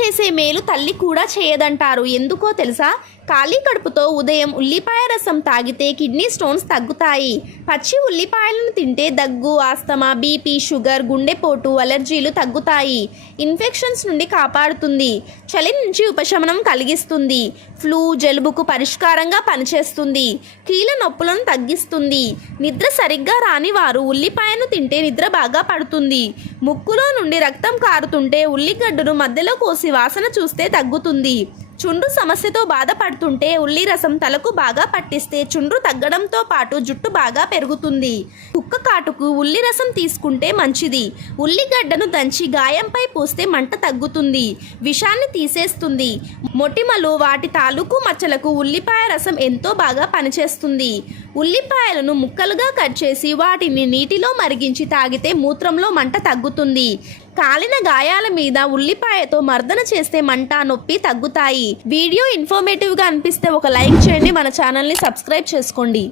చేసే మేలు తల్లి కూడా చేయదంటారు. ఎందుకో తెలుసా? ఖాళీ కడుపుతో ఉదయం ఉల్లిపాయ రసం తాగితే కిడ్నీ స్టోన్స్ తగ్గుతాయి. పచ్చి ఉల్లిపాయలను తింటే దగ్గు ఆస్తమా బీపీ షుగర్ గుండెపోటు అలర్జీలు తగ్గుతాయి. ఇన్ఫెక్షన్స్ నుండి కాపాడుతుంది. చలి నుంచి ఉపశమనం కలిగిస్తుంది. ఫ్లూ జలుబుకు పరిష్కారంగా పనిచేస్తుంది. కీళ్ళ నొప్పులను తగ్గిస్తుంది. నిద్ర సరిగ్గా రాని వారు ఉల్లిపాయను తింటే నిద్ర బాగా పడుతుంది. ముక్కులో నుండి రక్తం కారుతుంటే ఉల్లిగడ్డను మధ్యలో కోసి వాసన చూస్తే తగ్గుతుంది. చుండ్రు సమస్యతో బాధపడుతుంటే ఉల్లి రసం తలకు బాగా పట్టిస్తే చుండ్రు తగ్గడంతో పాటు జుట్టు బాగా పెరుగుతుంది. కుక్క కాటుకు ఉల్లి రసం తీసుకుంటే మంచిది. ఉల్లిగడ్డను దంచి గాయంపై పూస్తే మంట తగ్గుతుంది. విషాన్ని తీసేస్తుంది. మొటిమలు వాటి తాలూకు మచ్చలకు ఉల్లిపాయ రసం ఎంతో బాగా పనిచేస్తుంది. ఉల్లిపాయలను ముక్కలుగా కట్ చేసి వాటిని నీటిలో మరిగించి తాగితే మూత్రంలో మంట తగ్గుతుంది. కాలిన గాయాల మీద ఉల్లిపాయతో మర్దన చేస్తే మంట నొప్పి తగ్గుతాయి. వీడియో ఇన్ఫర్మేటివ్గా అనిపిస్తే ఒక లైక్ చేయండి. మన ఛానల్ని సబ్స్క్రైబ్ చేసుకోండి.